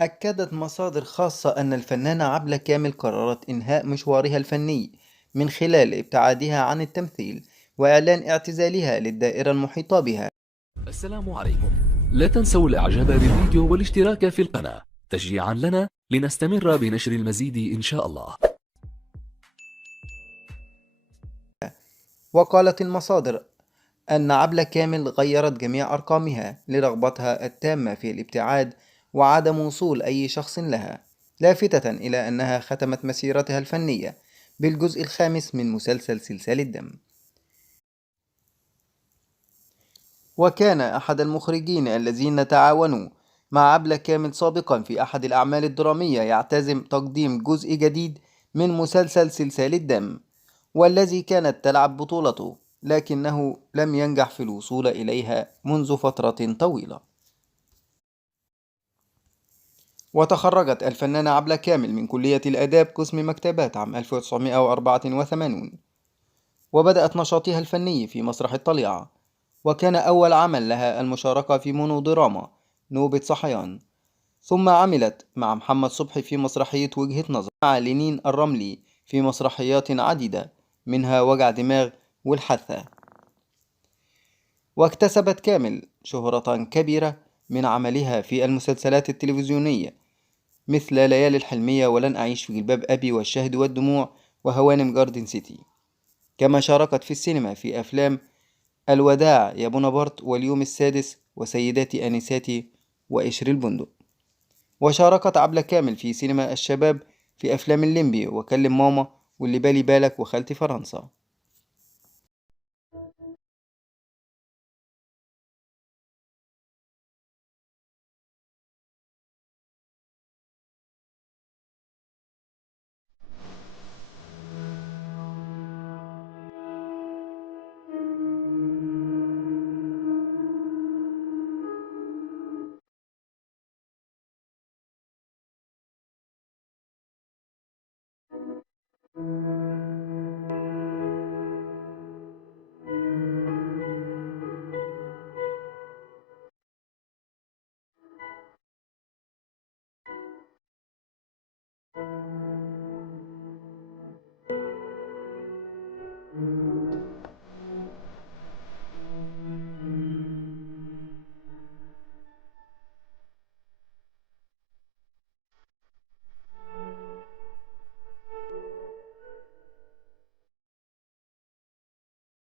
أكدت مصادر خاصة أن الفنانة عبلة كامل قررت إنهاء مشوارها الفني من خلال ابتعادها عن التمثيل وإعلان اعتزالها للدائرة المحيطة بها. السلام عليكم. لا تنسوا الإعجاب بالفيديو والاشتراك في القناة تشجيعا لنا لنستمر بنشر المزيد إن شاء الله. وقالت المصادر أن عبلة كامل غيرت جميع أرقامها لرغبتها التامة في الابتعاد وعدم وصول أي شخص لها، لافتة إلى أنها ختمت مسيرتها الفنية بالجزء الخامس من مسلسل سلسال الدم. وكان أحد المخرجين الذين تعاونوا مع عبلة كامل سابقا في أحد الأعمال الدرامية يعتزم تقديم جزء جديد من مسلسل سلسال الدم، والذي كانت تلعب بطولته، لكنه لم ينجح في الوصول إليها منذ فترة طويلة. وتخرجت الفنانة عبلة كامل من كلية الآداب قسم مكتبات عام 1984، وبدأت نشاطها الفني في مسرح الطليعة، وكان أول عمل لها المشاركة في مونودراما نوبة صحيان، ثم عملت مع محمد صبحي في مسرحية وجهة نظر، مع لينين الرملي في مسرحيات عديدة منها وجع دماغ والحثة. واكتسبت كامل شهرة كبيرة من عملها في المسلسلات التلفزيونية مثل ليالي الحلمية ولن أعيش في جلباب أبي والشهد والدموع وهوانم جاردن سيتي، كما شاركت في السينما في أفلام الوداع يا بونابرت واليوم السادس وسيداتي آنساتي وقشر البندق. وشاركت عبلة كامل في سينما الشباب في أفلام الليمبي وكلم ماما واللي بالي بالك وخالتي فرنسا.